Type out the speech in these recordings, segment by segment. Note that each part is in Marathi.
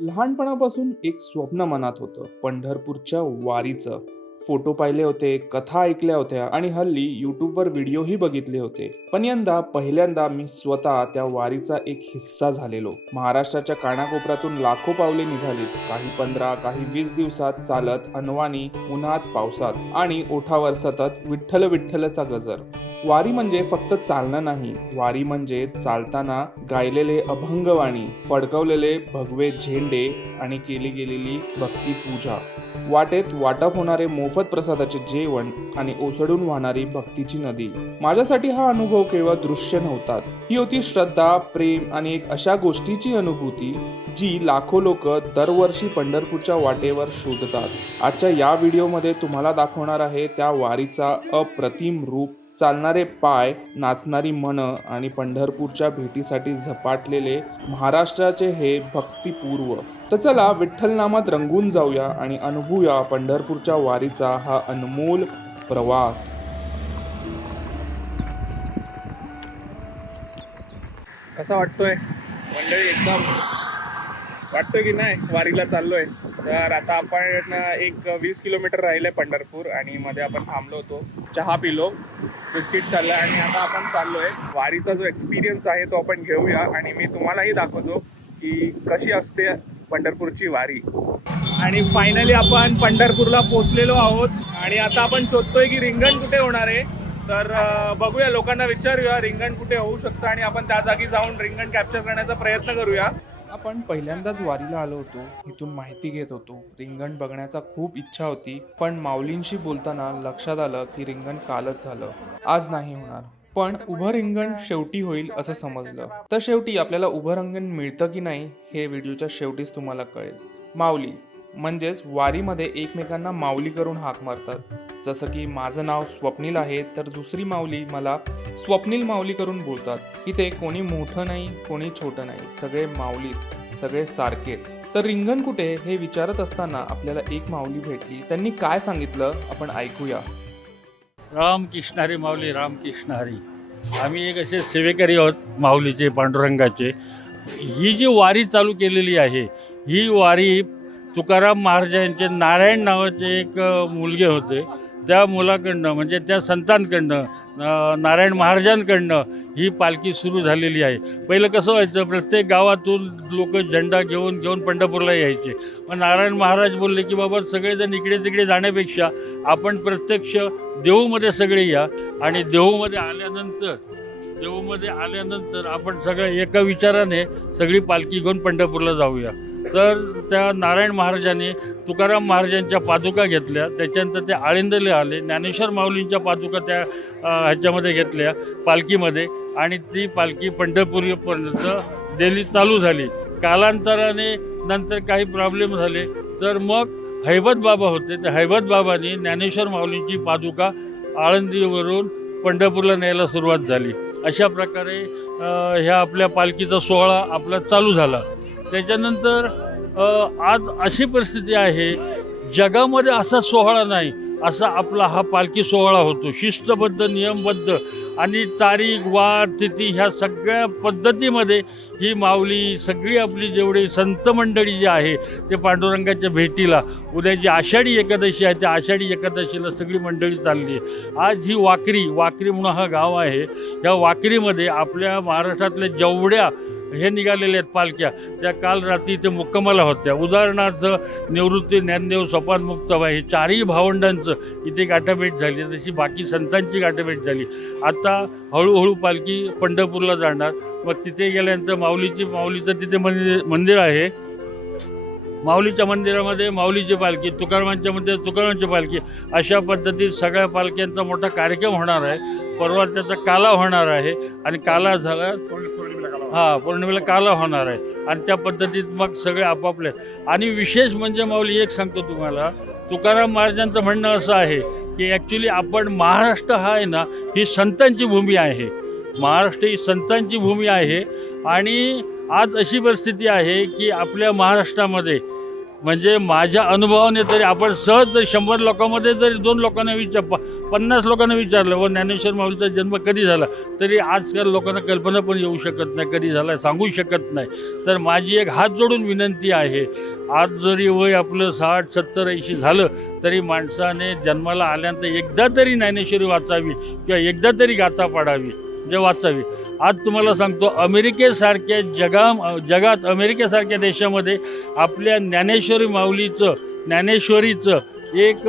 लहानपणापासून एक स्वप्न मनात होतं. पंढरपूरच्या वारीचं. फोटो पाहिले होते कथा ऐकल्या होत्या आणि हल्ली यूट्यूबवर व्हिडिओही बघितले होते. पण यंदा पहिल्यांदा मी स्वतः त्या वारीचा एक हिस्सा झालेलो. महाराष्ट्राच्या कानाकोपऱ्यातून लाखो पावले निघाली काही पंधरा काही वीस दिवसात चालत अनवाणी उन्हात पावसात आणि ओठावर सतत विठ्ठल विठ्ठलचा गजर. वारी म्हणजे फक्त चालणं नाही. वारी म्हणजे चालताना गायलेले अभंगवाणी फडकवलेले भगवे झेंडे आणि केली गेलेली भक्ती पूजा. वाटेत वाटप होणारे मोफत प्रसादाचे जेवण आणि ओसडून वाहणारी भक्तीची नदी. माझ्यासाठी हा अनुभव केवळ दृश्य नव्हता ही होती श्रद्धा प्रेम आणि एक अशा गोष्टीची अनुभूती जी लाखो लोक दरवर्षी पंढरपूरच्या वाटेवर शोधतात. आजच्या या व्हिडिओमध्ये तुम्हाला दाखवणार आहे त्या वारीचा अप्रतिम रूप चालणारे पाय नाचणारी मन आणि पंढरपूरच्या भेटीसाठी झपाटलेले महाराष्ट्राचे हे भक्तिपूर्व. तर चला विठ्ठल नामात रंगून जाऊया आणि अनुभवूया पंढरपूरच्या वारीचा हा अनमोल प्रवास. कसा वाटतोय? मंडळी एकदम वाटतं की नाही वारीला चाललोय. तर आता आपण एक वीस किलोमीटर राहिलंय पंढरपूर आणि मध्ये आपण थांबलो होतो. चहा पिलो बिस्किट चाललं आणि आता आपण चाललोय. वारीचा जो एक्सपिरियन्स आहे तो आपण घेऊया आणि मी तुम्हालाही दाखवतो की कशी असते पंढरपूरची वारी. आणि फायनली आपण पंढरपूरला पोहोचलेलो आहोत आणि आता आपण शोधतोय की रिंगण कुठे होणार आहे. तर बघूया लोकांना विचारूया रिंगण कुठे होऊ शकतं आणि आपण त्या जागी जाऊन रिंगण कॅप्चर करण्याचा प्रयत्न करूया. आपण पहिल्यांदाच वारीला आलो होतो. इथून माहिती घेत होतो. रिंगण बघण्याचा खूप इच्छा होती पण माऊलींशी बोलताना लक्षात आलं की रिंगण कालच झालं. आज नाही होणार. पण उभं रिंगण शेवटी होईल असं समजलं. तर शेवटी आपल्याला उभं रिंगण मिळतं की नाही हे व्हिडिओच्या शेवटीच तुम्हाला कळेल. माऊली म्हणजेच वारीमध्ये एकमेकांना माऊली करून हाक मारतात. जसं की माझं नाव स्वप्नील आहे तर दुसरी माऊली मला स्वप्नील माऊली करून बोलतात. इथे कोणी मोठं नाही कोणी छोटं नाही सगळे माऊलीच सगळे सारखेच. तर रिंगण कुठे हे विचारत असताना आपल्याला एक माऊली भेटली. त्यांनी काय सांगितलं आपण ऐकूया. राम कृष्णारी माऊली राम हरी आम्ही एक असे सेवेकरी आहोत माऊलीचे पांडुरंगाचे. ही जी वारी चालू केलेली आहे ही वारी तुकाराम महाराजांचे नारायण नावाचे एक मुलगे होते. त्या मुलाकडनं म्हणजे त्या संतांकडनं नारायण महाराजांकडनं ही पालखी सुरू झालेली आहे. पहिलं कसं व्हायचं प्रत्येक गावातून लोक झेंडा घेऊन घेऊन पंढरपूरला यायचे. मग नारायण महाराज बोलले की बाबा सगळेजण इकडे तिकडे जाण्यापेक्षा आपण प्रत्यक्ष देऊमध्ये सगळे या आणि देऊमध्ये आल्यानंतर देऊमध्ये आल्यानंतर आपण सगळ्या एका विचाराने सगळी पालखी घेऊन पंढरपूरला जाऊया. तर त्या नारायण महाराजांनी तुकाराम महाराजांच्या पादुका घेतल्या. त्याच्यानंतर ते आळंदले आले. ज्ञानेश्वर माऊलींच्या पादुका त्या ह्याच्यामध्ये घेतल्या पालखीमध्ये. आणि ती पालखी पंढरपूरपर्यंत दिली चालू झाली. कालांतराने नंतर काही प्रॉब्लेम झाले. तर मग हैबत बाबा होते. त्या हैबत बाबांनी ज्ञानेश्वर माऊलींची पादुका आळंदीवरून पंढरपूरला न्यायला सुरुवात झाली. अशा प्रकारे ह्या आपल्या पालखीचा सोहळा आपला चालू झाला. त्याच्यानंतर आज अशी परिस्थिती आहे जगामध्ये असा सोहळा नाही असा आपला हा पालखी सोहळा होतो. शिस्तबद्ध नियमबद्ध आणि तारीख वार तिथी ह्या सगळ्या पद्धतीमध्ये ही माऊली सगळी आपली जेवढी संत मंडळी जी आहे ते पांडुरंगाच्या भेटीला उद्या जी आषाढी एकादशी आहे त्या आषाढी एकादशीला सगळी मंडळी चालली आहे. आज ही वाकरी वाकरी म्हणून हा गाव आहे. या वाकरीमध्ये आपल्या महाराष्ट्रातल्या जेवढ्या हे निघालेले आहेत पालख्या. त्या काल रात्री इथे मुक्कमाला होत्या. उदाहरणार्थ निवृत्ती ज्ञानदेव सोपान मुक्ताबाई हे चारही भावंडांचं इथे गाठाभेट झाली. तशी बाकी संतांची गाठाभेट झाली. आता हळूहळू पालखी पंढरपूरला जाणार. मग तिथे गेल्यानंतर माऊलीची माऊलीचं तिथे मंदिर मंदिर आहे. माऊलीच्या मंदिरामध्ये माऊलीची पालखी तुकारामांच्या मंदिरात तुकारामांची पालखी अशा पद्धतीत सगळ्या पालख्यांचा मोठा कार्यक्रम होणार आहे. परवा त्याचा काला होणार आहे. आणि काला झाला हां पौर्णिमेला काला होणार आहे. आणि त्या पद्धतीत मग सगळे आपापले. आणि विशेष म्हणजे माऊली एक सांगतो तुम्हाला तुकाराम महाराजांचं म्हणणं असं आहे की ॲक्च्युली आपण महाराष्ट्र हा आहे ना ही संतांची भूमी आहे. महाराष्ट्र ही संतांची भूमी आहे. आणि आज अशी परिस्थिती आहे की आपल्या महाराष्ट्रामध्ये म्हणजे माझ्या अनुभवाने तरी आपण सहज जर शंभर लोकांमध्ये जरी दोन लोकांना विचार पन्नास लोकांना विचारलं व ज्ञानेश्वर माऊलीचा जन्म कधी झाला? तरी आजकाल लोकांना कल्पना पण येऊ शकत नाही कधी झाला सांगू शकत नाही. तर माझी एक हात जोडून विनंती आहे आज जरी वय आपलं साठ सत्तर ऐंशी झालं तरी माणसाने जन्माला आल्यानंतर एकदा तरी ज्ञानेश्वरी वाचावी किंवा एकदा तरी गाथा पाडावी जे वाचावी. आज तुम्हाला सांगतो अमेरिकेसारख्या जगा जगात अमेरिकेसारख्या देशामध्ये आपल्या ज्ञानेश्वरी माऊलीचं ज्ञानेश्वरीचं एक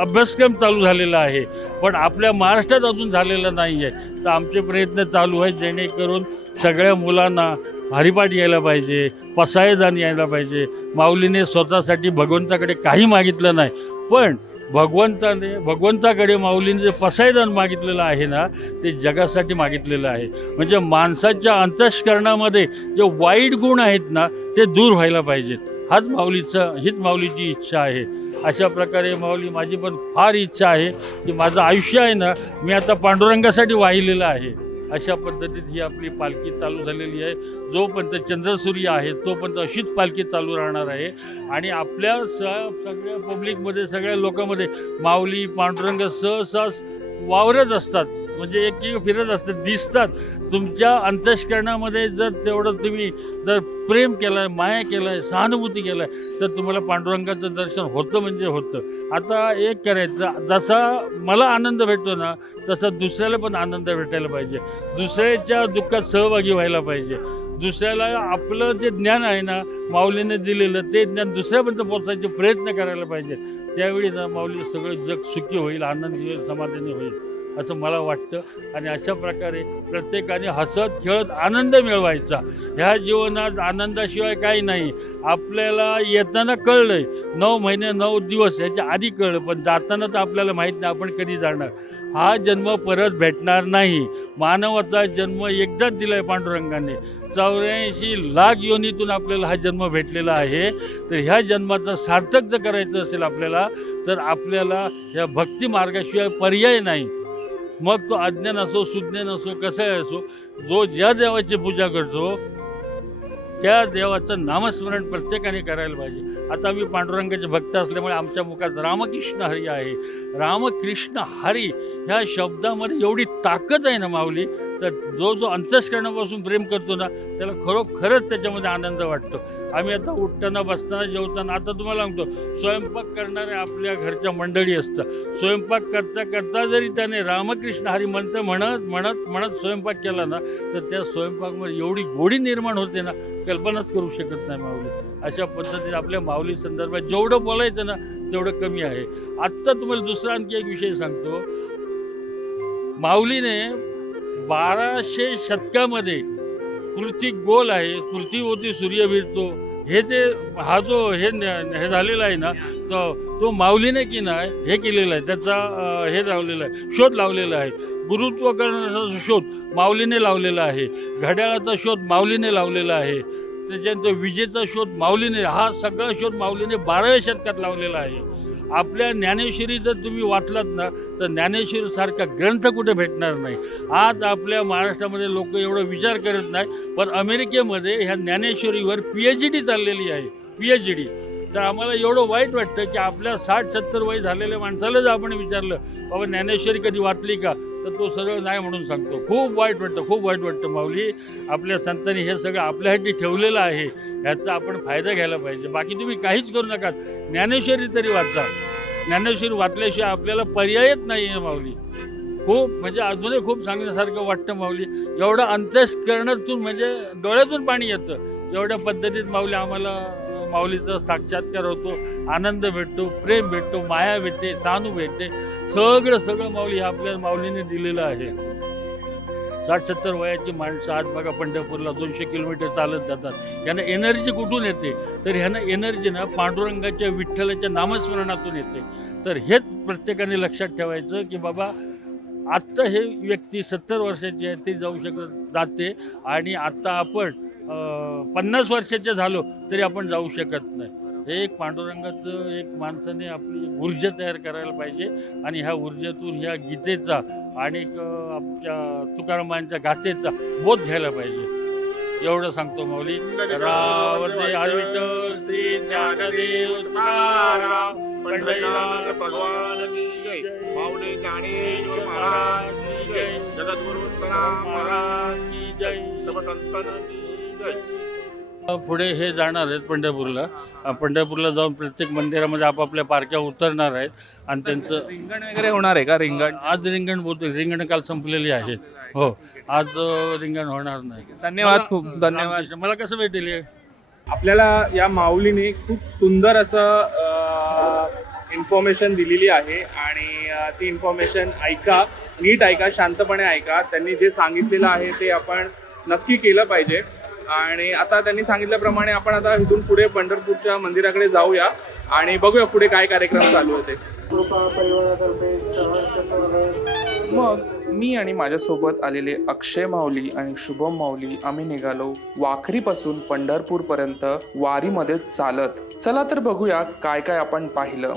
अभ्यासक्रम चालू झालेला आहे. पण आपल्या महाराष्ट्रात अजून झालेला नाही आहे तर आमचे प्रयत्न चालू आहेत जेणेकरून सगळ्या मुलांना हरिपाठ यायला पाहिजे पसायदान यायला पाहिजे. माऊलीने स्वतःसाठी भगवंताकडे काही मागितलं नाही. पण भगवंताने भगवंताकडे माऊलीने जे पसायदान मागितलेलं आहे ना ते जगासाठी मागितलेलं आहे. म्हणजे माणसाच्या अंतःष्करणामध्ये जे वाईट गुण आहेत ना ते दूर व्हायला पाहिजेत. हाच माऊलीचा हीच माऊलीची इच्छा आहे. अशा प्रकारे माऊली माझी पण फार इच्छा आहे की माझं आयुष्य आहे ना मी आता पांडुरंगासाठी वाहिलेलं आहे. अशा पद्धतीत ही आपली पालखी चालू झालेली आहे. जोपर्यंत चंद्रसूर्य आहे तोपर्यंत अशीच पालखी चालू राहणार आहे. आणि आपल्या स सगळ्या पब्लिकमध्ये सगळ्या लोकांमध्ये माऊली पांडुरंग सहसा वावरच असतात. म्हणजे एक एक फिरत असते दिसतात. तुमच्या अंतस्करणामध्ये जर तेवढं तुम्ही जर प्रेम केलं आहे माया केलं आहे सहानुभूती केलं आहे तर तुम्हाला पांडुरंगाचं दर्शन होतं म्हणजे होतं. आता एक करायचं जसा मला आनंद भेटतो ना तसा दुसऱ्याला पण आनंद भेटायला पाहिजे. दुसऱ्याच्या दुःखात सहभागी व्हायला पाहिजे. दुसऱ्याला आपलं जे ज्ञान आहे ना माऊलीने दिलेलं ते ज्ञान दुसऱ्यापर्यंत पोचायचे प्रयत्न करायला पाहिजे. त्यावेळी ना माऊली सगळं जग सुखी होईल आनंदी होईल समाधानी होईल. असं मला वाटतं. आणि अशा प्रकारे प्रत्येकाने हसत खेळत आनंद मिळवायचा. ह्या जीवनात आनंदाशिवाय काही नाही. आपल्याला येताना कळलंय. नऊ महिने नऊ दिवस याच्या आधी कळलं पण जाताना तर आपल्याला माहीत नाही आपण कधी जाणार. हा जन्म परत भेटणार नाही. मानवाचा जन्म एकदाच आहे पांडुरंगाने. चौऱ्याऐंशी लाख योनीतून आपल्याला हा जन्म भेटलेला आहे. तर ह्या जन्माचं सार्थक जर करायचं असेल आपल्याला तर आपल्याला ह्या भक्ती मार्गाशिवाय पर्याय नाही. मग तो अज्ञान असो सुज्ञान असो कसाही असो जो ज्या देवाची पूजा करतो त्या देवाचं नामस्मरण प्रत्येकाने करायला पाहिजे. आता मी पांडुरंगाचे भक्त असल्यामुळे आमच्या मुखात रामकृष्ण हरी आहे. रामकृष्ण हरी ह्या शब्दामध्ये एवढी ताकद आहे ना माऊली तर जो जो अंतस्करणापासून प्रेम करतो ना त्याला खरोखरच त्याच्यामध्ये आनंद वाटतो. आम्ही आता उठताना बसताना जेवताना आता तुम्हाला सांगतो स्वयंपाक करणारे आपल्या घरच्या मंडळी असतात. स्वयंपाक करता करता जरी त्याने रामकृष्ण हरी मंत्र म्हणत म्हणत म्हणत स्वयंपाक केला ना तर त्या स्वयंपाकमध्ये एवढी गोडी निर्माण होते ना कल्पनाच करू शकत नाही माऊली. अशा पद्धतीने आपल्या माऊली संदर्भात जेवढं बोलायचं ना तेवढं कमी आहे. आत्ता तुम्हाला दुसरा आणखी एक विषय सांगतो. माऊलीने बाराशे शतकामध्ये पृथ्वी गोल आहे पृथ्वीवरती सूर्य फिरतो हे जे हा जो हे हे झालेला आहे ना तो तो माऊलीने की नाही हे केलेलं आहे त्याचा हे लावलेला आहे शोध लावलेला आहे. गुरुत्वाकर्षणाचा शोध माऊलीने लावलेला आहे घड्याळाचा शोध माऊलीने लावलेला आहे त्याच्यानंतर विजेचा शोध माऊलीने हा सगळा शोध माऊलीने बाराव्या शतकात लावलेला आहे. आपल्या ज्ञानेश्वरी जर तुम्ही वाचलात ना तर ज्ञानेश्वरीसारखा ग्रंथ कुठे भेटणार नाही. आज आपल्या महाराष्ट्रामध्ये लोक एवढं विचार करत नाही पण अमेरिकेमध्ये ह्या ज्ञानेश्वरीवर पी एच डी चाललेली आहे. पी एच डी तर आम्हाला एवढं वाईट वाटतं की आपल्या साठ सत्तर वय झालेल्या माणसाला जर आपण विचारलं बाबा ज्ञानेश्वरी कधी वाचली का? तर तो सरळ नाही म्हणून सांगतो. खूप वाईट वाटतं खूप वाईट वाटतं माऊली. आपल्या संतांनी हे सगळं आपल्यासाठी ठेवलेलं आहे. ह्याचा आपण फायदा घ्यायला पाहिजे. बाकी तुम्ही काहीच करू नका. ज्ञानेश्वरी तरी वाचा. ज्ञानेश्वरी वाचल्याशिवाय आपल्याला पर्यायच नाही आहे माऊली. खूप म्हणजे अजूनही खूप सांगण्यासारखं वाटतं माऊली. एवढं अंत्यस्करणातून म्हणजे डोळ्यातून पाणी येतं. एवढ्या पद्धतीत माऊली आम्हाला माऊलीचा साक्षात्कार होतो आनंद भेटतो प्रेम भेटतो माया भेटते सानू भेटते. सगळं सगळं माऊली हे आपल्या माऊलीने दिलेलं आहे. साठ सत्तर वयाची माणसं आज बघा पंढरपूरला दोनशे किलोमीटर चालत जातात. यांना एनर्जी कुठून येते? तर ह्यांना एनर्जी ना पांडुरंगाच्या विठ्ठलाच्या नामस्मरणातून येते. तर हेच प्रत्येकाने लक्षात ठेवायचं की बाबा आत्ता हे व्यक्ती सत्तर वर्षाची आहे ती जाऊ शकत जाते. आणि आत्ता आपण पन्नास वर्षाचे झालो तरी आपण जाऊ शकत नाही. हे एक पांडुरंगाचं एक माणसाने आपली ऊर्जा तयार करायला पाहिजे आणि ह्या ऊर्जेतून ह्या गीतेचा आणि आमच्या तुकारामांच्या गाथेचा बोध घ्यायला पाहिजे. एवढं सांगतो माऊली. रावते हरिविठ्ठल श्री ज्ञानदेव तुकाराम पंढरीनाथ भगवान की जय. माऊली ज्ञानेश्वर महाराज की जय. जगद्गुरु तुकाराम महाराज की जय. संतांना की जय पुढे हे जाणार आहेत पंढरपूरला. पंढरपूरला जाऊन प्रत्येक मंदिरामध्ये आपापल्या पारख्या उतरणार आहेत आणि त्यांचं रिंगण वगैरे होणार आहे का? रिंगण? आज रिंगण बोलतो रिंगण काल संपलेली आहेत हो आज रिंगण होणार नाही. धन्यवाद खूप धन्यवाद. मला कसं भेटेल हे? आपल्याला या माऊलीने खूप सुंदर असं इन्फॉर्मेशन दिलेली आहे आणि अ, ती इन्फॉर्मेशन ऐका नीट ऐका शांतपणे ऐका. त्यांनी जे सांगितलेलं आहे ते आपण नक्की केलं पाहिजे. आणि आता त्यांनी सांगितल्याप्रमाणे आपण आता इथून पुढे पंढरपूरच्या मंदिराकडे जाऊया आणि बघूया पुढे काय कार्यक्रम चालू होते मग मी आणि माझ्यासोबत आलेले अक्षय माऊली आणि शुभम माऊली आम्ही निघालो वाखरीपासून पंढरपूरपर्यंत वारीमध्ये चालत. चला तर बघूया काय काय आपण पाहिलं.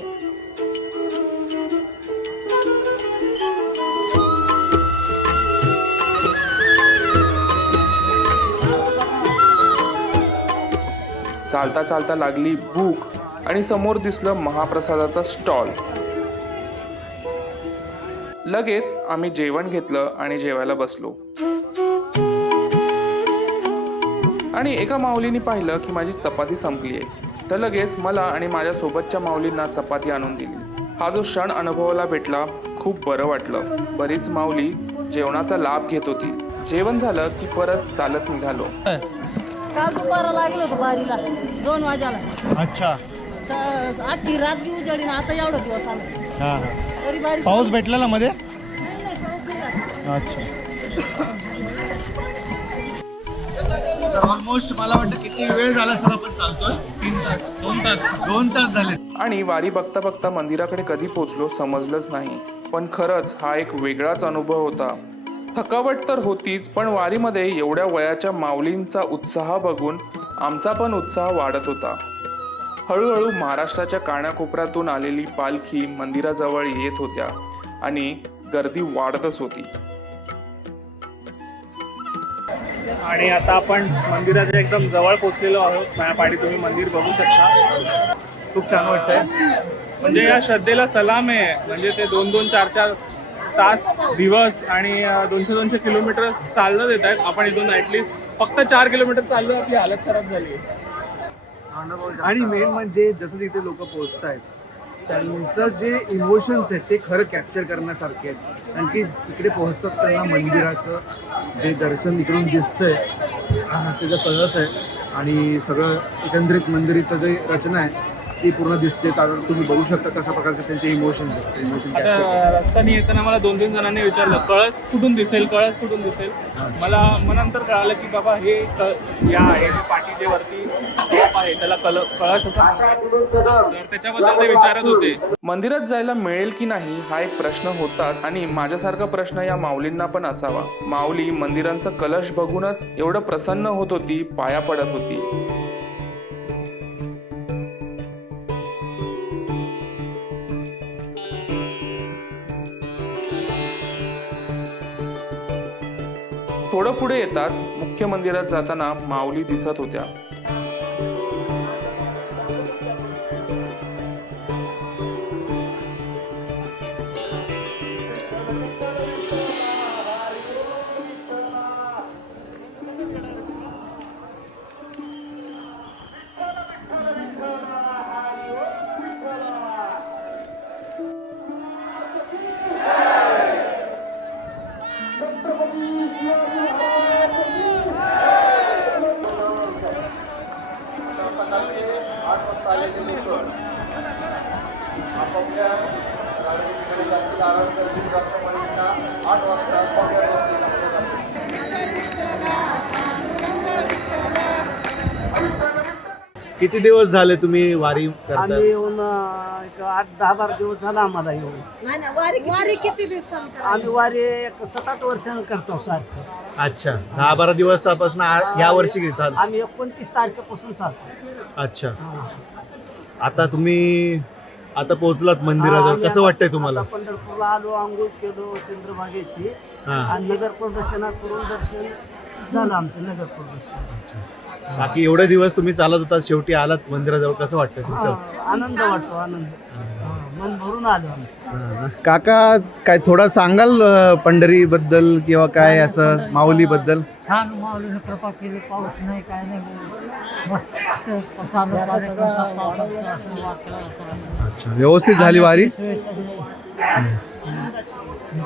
चालता चालता लागली भूक आणि समोर दिसलं महाप्रसादाचा स्टॉल. लगेच आम्ही जेवण घेतलं आणि जेवायला बसलो. आणि एका माऊलीने पाहिलं की माझी चपाती संपली आहे. तर लगेच मला आणि माझ्या सोबतच्या माऊलींना चपाती आणून दिली. हा जो क्षण अनुभवाला भेटला खूप बरं वाटलं. बरीच माऊली जेवणाचा लाभ घेत होती. जेवण झालं की परत चालत निघालो. काल दुपारा लागलं होतं बारीला दोन वाजाला अच्छा. तर आखी रात बी उजाडी ना आता एवढा दिवस आला. हा हा. तरी पाऊस भेटलेला मध्ये? नाही, नाही, पाऊस नाही झाला. अच्छा. ऑलमोस्ट मला वाटतं किती वेळ झाला सर आपण चालतोय? तीन तास. दोन तास. दोन तास झाले. आणि वारी बघता बघता मंदिराकडे कधी पोचलो समजलंच नाही. पण खरंच हा एक वेगळाच अनुभव होता. थकावट तर होतीच पण वारीमध्ये एवढ्या वयाच्या माऊलींचा उत्साह बघून आमचा पण उत्साह वाढत होता. हळूहळू महाराष्ट्राच्या कानाकोपऱ्यातून आलेली पालखी मंदिराजवळ येत होत्या आणि गर्दी वाढतच होती. आणि आता आपण मंदिराच्या एकदम जवळ पोचलेलो आहोत. माझ्या तुम्ही मंदिर बघू शकता. खूप छान वाटतंय. म्हणजे या श्रद्धेला सलाम आहे. म्हणजे ते दोन दोन चार चार तास दिवस आणि दोनशे दोनशे किलोमीटर चालणं देत आहेत. आपण इथून ॲटलिस्ट फक्त चार किलोमीटर चाललं आपली हालत खराब झाली. आणि मेन म्हणजे जसं तिथे लोक पोहोचत आहेत त्यांचं जे इमोशन्स आहेत ते खरं कॅप्चर करण्यासारखे आहेत. कारण की तिकडे पोहोचतात त्यांना मंदिराचं जे दर्शन इकडून दिसतंय हा, त्याचं कळस आहे. आणि सगळं सिकंदरीत मंदिराचं जे रचना आहे ती पूर्ण दिसते तर तुम्ही बघू शकता कशा प्रकारचे त्यांचे इमोशन आता रस्त्याने येताना मला दोन तीन जणांनी विचारलं कळस कुठून दिसेल कळस कुठून दिसेल? मला मग नंतर कळालं की बाबा हे या हे जे पाठीचे वरती आहे त्याला कल कळस त्याच्याबद्दल ते विचारत होते. मंदिरात जायला मिळेल की नाही हा एक प्रश्न होताच आणि माझ्यासारखा प्रश्न या माऊलींना पण असावा. माऊली मंदिरांचा कलश बघूनच एवढं प्रसन्न होत होती पाया पडत होती. थोडं पुढे येताच मुख्य मंदिरात जाताना माऊली दिसत होत्या. किती दिवस झाले तुम्ही वारी आम्ही येऊन अं, एक आठ दहा बारा दिवस झाला आम्हाला येऊन. नाही नाही वारी वारी किती दिवसांनी आम्ही वारी एक सात आठ वर्षानं करतो सारखं. अच्छा दहा बारा दिवसापासून आ- या वर्षी घेतात आम्ही एकोणतीस तारखेपासून चालतो. अच्छा. आता तुम्ही आता पोहोचलात मंदिराजवळ. कसं वाटतंय तुम्हाला? आता पंढरपूरला आलो आंघोळ केलो चंद्रभागेची. हा. आणि नगर प्रदर्शना करून दर्शन झालं आमचं नगर प्रदर्शन. बाकी एवढे दिवस तुम्ही चालत होता शेवटी आलात मंदिराजवळ. कसं तुमचं हा, आनंद वाटतो आनंद. हा, मन भरून आलो काका काय थोडा सांगाल अ, पंढरीबद्दल किंवा काय असं माऊलीबद्दल? छान माऊलीनं कृपा केली पाऊस नाही काय नाही. मस्त चालू कार्यक्रम पावसाचं असं वाटलं जातं. अच्छा व्यवस्थित झाली वारी? सोय सगळे.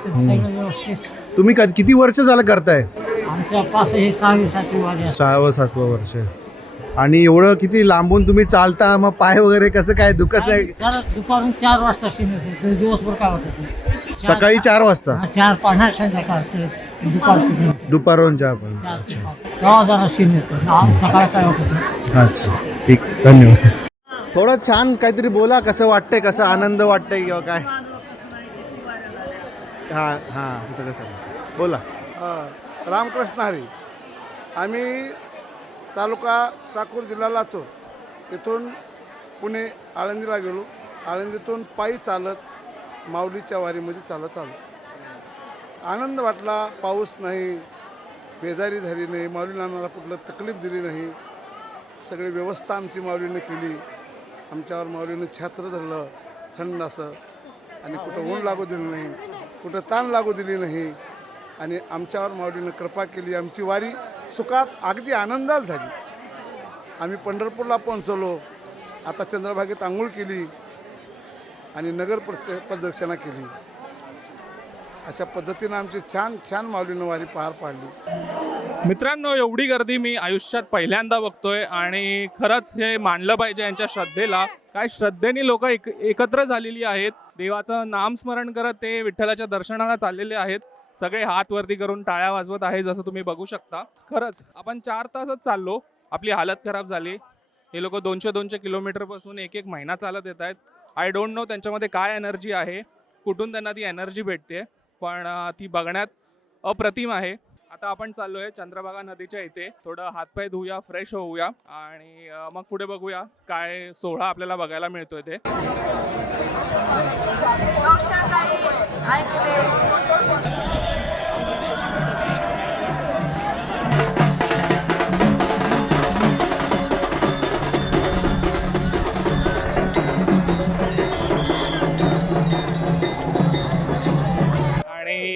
सगळं व्यवस्थित. तुम्ही किती वर्ष झालं करताय? आमच्या पास ही सहावी सातवी. सहावं वर्ष. आणि एवढं किती लांबून तुम्ही चालता? मग पाय वगैरे कसं काय? दुखत नाही? दुपारून चार वाजता होते दिवसभर काय होतं? सकाळी चार वाजता? हा, चार पाच हा संध्याकाळ. दुपारून चार पण. तेव्हा जरा सकाळी काय होतं? अच्छा. ठीक. धन्यवाद. थोडं छान काहीतरी बोला कसं वाटतंय कसं आनंद वाटतंय किंवा काय? हा हा असं सगळं सगळं बोला. रामकृष्ण हरी. आम्ही तालुका चाकूर जिल्हा लातूर इथून पुणे आळंदीला गेलो. आळंदीतून पायी चालत माऊलीच्या वारीमध्ये चालत आलो. आनंद वाटला पाऊस नाही बेजारी झाली नाही माऊलीनं आम्हाला कुठलं तकलीफ दिली नाही. सगळी व्यवस्था आमची माऊलीनं केली. आमच्यावर माऊलीनं छात्र धरलं थंड असं. आणि कुठं ऊन लागू दिलं नाही कुठं ताण लागू दिली नाही. आणि आमच्यावर माऊलीनं कृपा केली आमची वारी सुखात अगदी आनंदात झाली. आम्ही पंढरपूरला पोहोचलो आता चंद्रभागेत आंघोळ केली आणि नगर प्रदक्षिणा केली. अशा पद्धतीनं आमची छान छान माऊलीनं वारी पार पाडली. मित्रांनो एवढी गर्दी मी आयुष्यात पहिल्यांदा बघतोय आणि खरंच हे मानलं पाहिजे यांच्या श्रद्धेला. काय श्रद्धेने लोक एक एकत्र झालेली आहेत. देवाचं नामस्मरण करत ते विठ्ठलाच्या दर्शनाला चाललेले आहेत. सगळे हात वरती करून टाळ्या वाजवत आहे जसं तुम्ही बघू शकता. खरंच आपण चार तासच चाललो. आपली हालत खराब झाली. हे लोक दोनशे दोनशे किलोमीटरपासून एक एक महिना चालत येत आहेत. आय डोंट नो त्यांच्यामध्ये काय एनर्जी आहे. कुठून त्यांना ती एनर्जी भेटते. पण ती बघण्यात अप्रतिम आहे. आता आपण चाललो आहे चंद्रभागा नदीच्या इथे. थोडं हातपाय धुऊया फ्रेश होऊया. आणि मग पुढे बघूया काय सोहळा आपल्याला बघायला मिळतोय ते.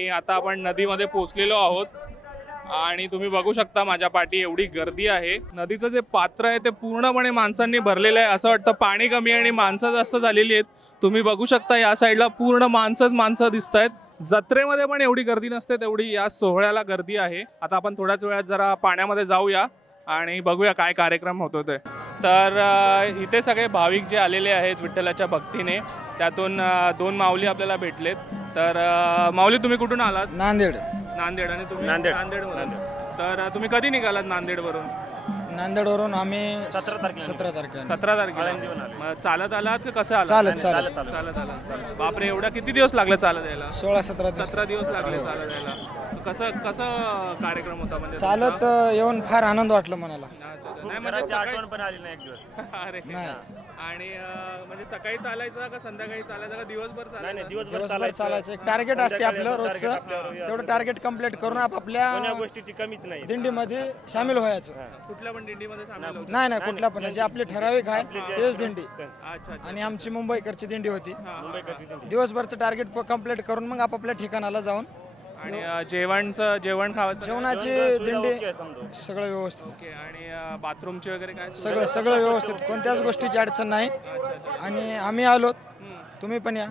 आता आपण नदीमध्ये पोहोचलेलो आहोत. आणि तुम्ही बघू शकता माझ्या पाठी एवढी गर्दी आहे. नदीचं जे पात्र आहे ते पूर्णपणे माणसांनी भरलेलं आहे. असं वाटतं पाणी कमी आणि माणसं जास्त झालेली आहेत. तुम्ही बघू शकता या साईडला पूर्ण माणसंच माणसं दिसत आहेत. जत्रेमध्ये पण एवढी गर्दी नसते तेवढी या सोहळ्याला गर्दी आहे. आता आपण थोड्याच वेळात जरा पाण्यामध्ये जाऊया आणि बघूया काय कार्यक्रम होतो ते. तर इथे सगळे भाविक जे आलेले आहेत विठ्ठलाच्या भक्तीने त्यातून दोन माऊली आपल्याला भेटलेत. तर अ, माऊली तुम्ही कुठून आलात? नांदेड. नांदेड आणि तुम्ही? नांदेड. नांदेडवरून. तर अ, तुम्ही कधी निघालात नांदेडवरून? नांदेडवरून आम्ही सतरा तारखेला सतरा तारखेला सतरा तारखेला? आले. मग चालत आलात का कसं आलात? चालत चालत. चालत आलात बापरे एवढा किती दिवस लागले चालत यायला? सोळा सतरा दिवस. सतरा दिवस लागले चालत यायला. कसं कसं कार्यक्रम होता म्हणजे चालत? अ, येऊन फार आनंद वाटला मनाला. अच्छा, अच्छा. नाही म्हणजे सकाळी आठवण पण आली नाही एक दिवस. अरे आणि अं, म्हणजे सकाळी चालायचं का संध्याकाळी चालायचं का दिवसभर नाही नाही चालायचं दिवसभर दिवसभर चालायचं. चालायचं. एक टार्गेट असते आपलं संध्याकाळी रोजचं. target आपल्यावर तेवढं. टार्गेट कंप्लीट करून आपापल्या कोण्या गोष्टीची कमीच नाही. दिंडीमध्ये सामील व्हायचं. कुठल्या पण दिंडीमध्ये सामील होतो? नाही नाही कुठल्या पण जे आपली ठराविक आहे तेच दिंडी. अच्छा अच्छा आणि आमची मुंबईकडची दिंडी होती. दिंडी. दिवसभरचं टार्गेट कंप्लीट करून मग आपापल्या ठिकाणाला जाऊन आणि अं, जेवणचं जेवण खावायचं? जेवणाची दिंडी. सगळं व्यवस्थित. ओके आणि अं, बाथरूमची वगैरे काय? सगळं सगळं व्यवस्थित. कोणत्याच गोष्टीची अडचण नाही. आणि आम्ही आलो. तुम्ही पण या.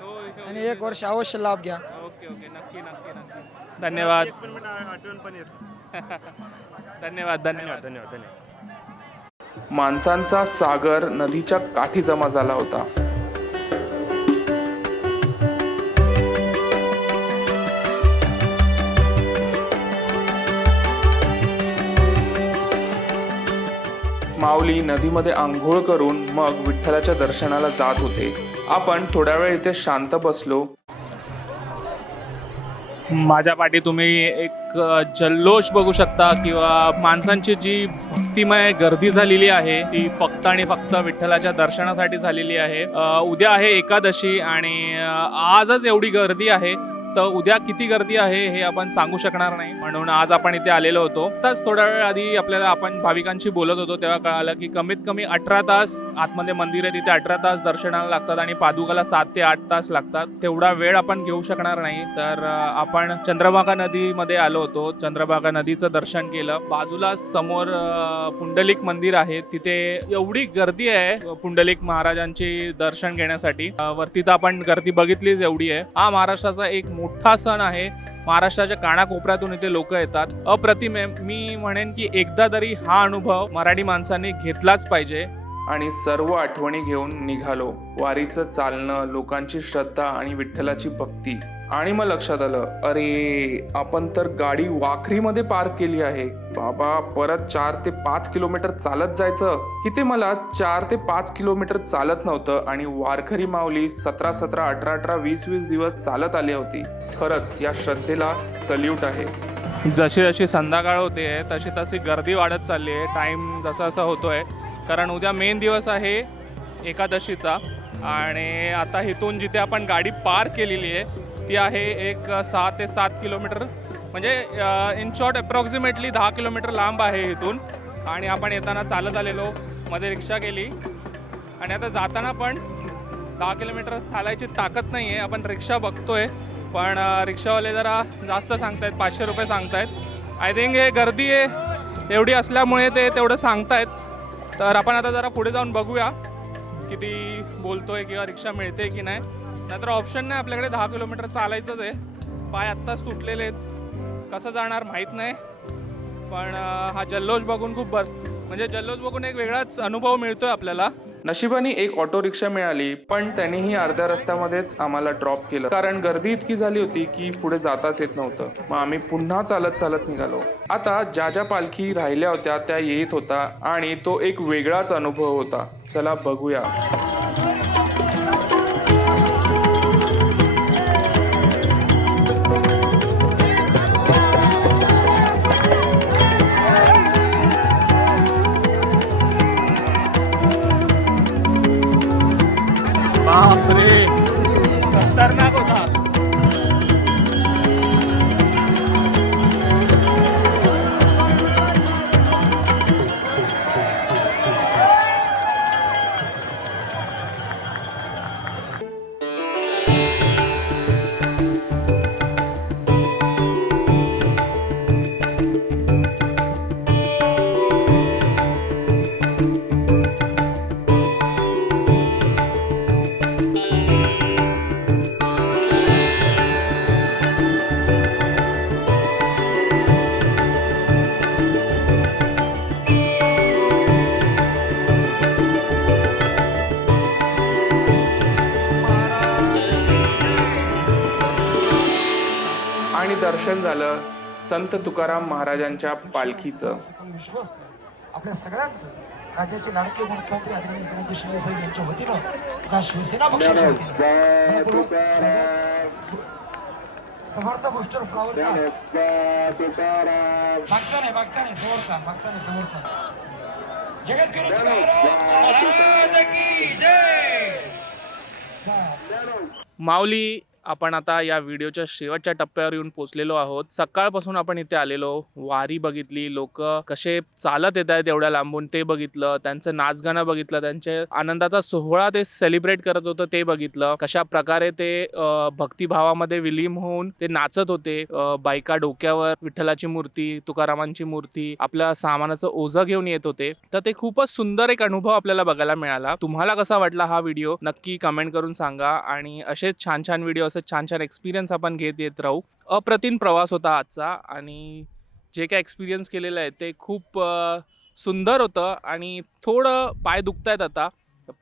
हो इथे- आणि एक वर्ष अवश्य लाभ घ्या. Okay okay. नक्की नक्की नक्की. धन्यवाद. आठवण पण येत. धन्यवाद. धन्यवाद धन्यवाद धन्यवाद. माणसांचा सागर नदीच्या काठी जमा झाला होता. माऊली नदीमध्ये आंघोळ करून मग विठ्ठलाच्या दर्शनाला जात होते. आपण थोड्या वेळ इथे शांत बसलो. माझ्या पाठी तुम्ही एक जल्लोष बघू शकता किंवा माणसांची जी भक्तिमय गर्दी झालेली आहे ती फक्त आणि फक्त विठ्ठलाच्या दर्शनासाठी झालेली आहे. उद्या आहे एकादशी आणि आजच एवढी गर्दी आहे. तर उद्या किती गर्दी आहे हे आपण सांगू शकणार नाही. म्हणून आज आपण इथे आलेलो होतो. आताच थोडा वेळ आधी आपल्याला आपण भाविकांशी बोलत होतो. तेव्हा कळालं की कमीत कमी अठरा तास आतमध्ये मंदिर आहे तिथे अठरा तास दर्शनाला लागतात आणि पादुकाला सात ते आठ तास लागतात. तेवढा वेळ आपण घेऊ शकणार नाही. तर आपण चंद्रभागा नदीमध्ये आलो होतो. चंद्रभागा नदीचं दर्शन केलं. बाजूला समोर पुंडलिक मंदिर आहे. तिथे एवढी गर्दी आहे पुंडलिक महाराजांची दर्शन घेण्यासाठी. वरती तर आपण गर्दी बघितलीच एवढी आहे. हा महाराष्ट्राचा एक मोठा सण आहे. महाराष्ट्राच्या कानाकोपऱ्यातून इथे लोक येतात. अप्रतिम आहे मी म्हणेन की एकदा तरी हा अनुभव मराठी माणसांनी घेतलाच पाहिजे. आणि सर्व आठवणी घेऊन निघालो. वारीचं चालणं लोकांची श्रद्धा आणि विठ्ठलाची भक्ती. आणि मग लक्षात आलं अरे आपण तर गाडी वाखरीमध्ये पार्क केली आहे. बाबा परत चार ते पाच किलोमीटर चालत जायचं. इथे मला चार ते पाच किलोमीटर चालत नव्हतं आणि वारखरी माऊली सतरा सतरा अठरा अठरा वीस वीस दिवस चालत आली होती. खरंच या श्रद्धेला सल्यूट आहे. जशी जशी संध्याकाळ होते तशी तशी गर्दी वाढत चालली आहे. टाईम जसा जसा होतोय कारण उद्या मेन दिवस आहे एकादशीचा. आणि आता इथून जिथे आपण गाडी पार केलेली आहे ती आहे एक सहा ते सात किलोमीटर. म्हणजे इन शॉर्ट अप्रॉक्सिमेटली दहा किलोमीटर लांब आहे इथून. आणि आपण येताना चालत आलेलो मध्ये रिक्षा केली आणि आता जाताना पण दहा किलोमीटर चालायची ताकद नाही आहे आपण रिक्षा बघतोय. पण रिक्षावाले जरा जास्त सांगतायत पाचशे रुपये सांगतायत. आय थिंक हे गर्दी आहे एवढी असल्यामुळे ते तेवढं सांगतायत. तर आपण आता जरा पुढे जाऊन बघूया किती बोलतोय किंवा रिक्षा मिळते की नाही. नाहीतर ऑप्शन नाही आपल्याकडे दहा किलोमीटर चालायचंच आहे. पाय आत्ताच तुटलेले आहेत. कसं जाणार माहीत नाही. पण हा जल्लोष बघून खूप बर म्हणजे जल्लोष बघून एक वेगळाच अनुभव मिळतोय आपल्याला. नशिबाने एक ऑटो रिक्षा मिळाली पण त्यांनीही अर्ध्या रस्त्यामध्येच आम्हाला ड्रॉप केलं. कारण गर्दी इतकी झाली होती की पुढे जाताच येत नव्हतं. मग आम्ही पुन्हा चालत चालत निघालो. आता ज्या ज्या पालखी राहिल्या होत्या त्या येत होता आणि तो एक वेगळाच अनुभव होता. चला बघूया. संत तुकाराम महाराजांच्या पालखीचं आपल्या सगळ्यांचं राज्याचे लाडके मुख्यमंत्री आदरणीय एकनाथ शिंदे साहेब यांच्या वतीनं शिवसेना पक्षाच्या वतीनं. समर्थ बुस्टर फ्लॉवर मागता नाही मागता नाही मागता जगद्गुरु तुकाराम माऊली आपण आता या व्हिडिओच्या शेवटच्या टप्प्यावर येऊन पोचलेलो आहोत. सकाळपासून आपण इथे आलेलो. वारी बघितली लोक कसे चालत येत आहेत एवढ्या लांबून ते बघितलं त्यांचं नाचगाणं बघितलं त्यांचे आनंदाचा सोहळा ते सेलिब्रेट करत होतं ते बघितलं. कशा प्रकारे ते भक्तिभावामध्ये विलीन होऊन ते नाचत होते. बायका डोक्यावर विठ्ठलाची मूर्ती तुकारामांची मूर्ती आपल्या सामानाचं ओझं घेऊन येत होते. तर ते खूपच सुंदर एक अनुभव आपल्याला बघायला मिळाला. तुम्हाला कसा वाटला हा व्हिडिओ? नक्की कमेंट करून सांगा आणि असेच छान छान व्हिडिओ असं छान छान एक्सपिरियन्स आपण घेत येत राहू. अप्रतिम प्रवास होता आजचा आणि जे काय एक्सपिरियन्स केलेलं आहे ते खूप सुंदर होतं आणि थोडं पाय दुखत आहेत आता.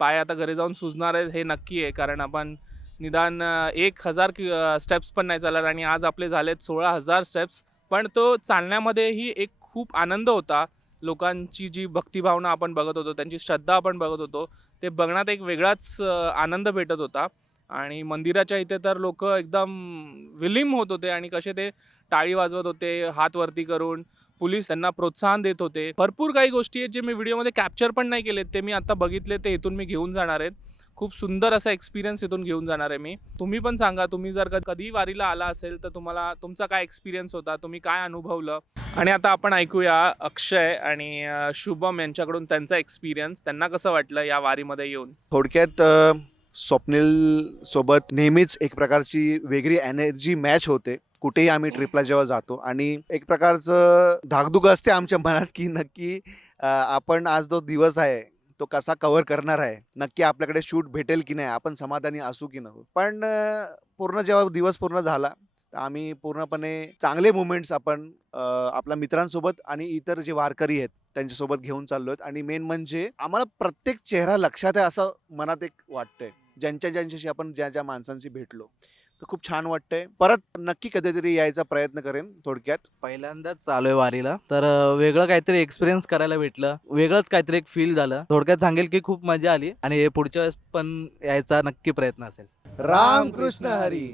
पाय आता घरी जाऊन सुजणार आहेत हे नक्की आहे कारण आपण निदान एक हजार कि स्टेप्स पण नाही चालत आणि आज आपले झालेत सोळा हजार स्टेप्स पण तो चालण्यामध्येही एक खूप आनंद होता. लोकांची जी भक्तिभावना आपण बघत होतो त्यांची श्रद्धा आपण बघत होतो ते बघण्यात एक वेगळाच आनंद भेटत होता. आणि मंदिराच्या इथे तर लोक एकदम विलीम होत होते आणि कसे ते टाळी वाजवत होते हात वरती करून. पोलीस त्यांना प्रोत्साहन देत होते. भरपूर काही गोष्टी आहेत जे मी व्हिडिओमध्ये कॅप्चर पण नाही केलेत. ते मी आता बघितले ते इथून मी घेऊन जाणार आहेत. खूप सुंदर असा एक्सपिरियन्स इथून घेऊन जाणार आहे मी. तुम्ही पण सांगा तुम्ही जर का कधी वारीला आला असेल तर तुम्हाला तुमचा काय एक्सपिरियन्स होता? तुम्ही काय अनुभवलं? आणि आता आपण ऐकूया अक्षय आणि शुभम यांच्याकडून त्यांचा एक्सपिरियन्स त्यांना कसं वाटलं या वारीमध्ये येऊन? थोडक्यात स्वप्नीलसोबत स्वप्नील सोबत नेहमीच एक प्रकारची वेगळी एनर्जी मॅच होते. कुठेही आम्ही ट्रिपला जेव्हा जातो आणि एक प्रकारचं धाकधुक असते आमच्या मनात की नक्की आपण आज जो दिवस आहे तो कसा कव्हर करणार आहे? नक्की आपल्याकडे शूट भेटेल की नाही? आपण समाधानी असू की नको पण पूर्ण जेव्हा दिवस पूर्ण झाला तर आम्ही पूर्णपणे चांगले मुमेंट्स आपण आपल्या मित्रांसोबत आणि इतर जे वारकरी आहेत त्यांच्यासोबत घेऊन चाललो आहेत आणि मेन म्हणजे आम्हाला प्रत्येक चेहरा लक्षात आहे असं मनात एक वाटतंय. ज्यांच्या ज्यांच्याशी आपण ज्या ज्या माणसांशी भेटलो तर खूप छान वाटतंय. परत नक्की कधीतरी यायचा प्रयत्न करेन थोडक्यात. पहिल्यांदाच चालू आहे वारीला. तर अं, वेगळं काहीतरी एक्सपिरियन्स करायला भेटलं. वेगळंच काहीतरी एक फील झालं. थोडक्यात सांगेल की खूप मजा आली आणि पुढच्या वेळेस पण यायचा नक्की प्रयत्न असेल. रामकृष्ण हरी!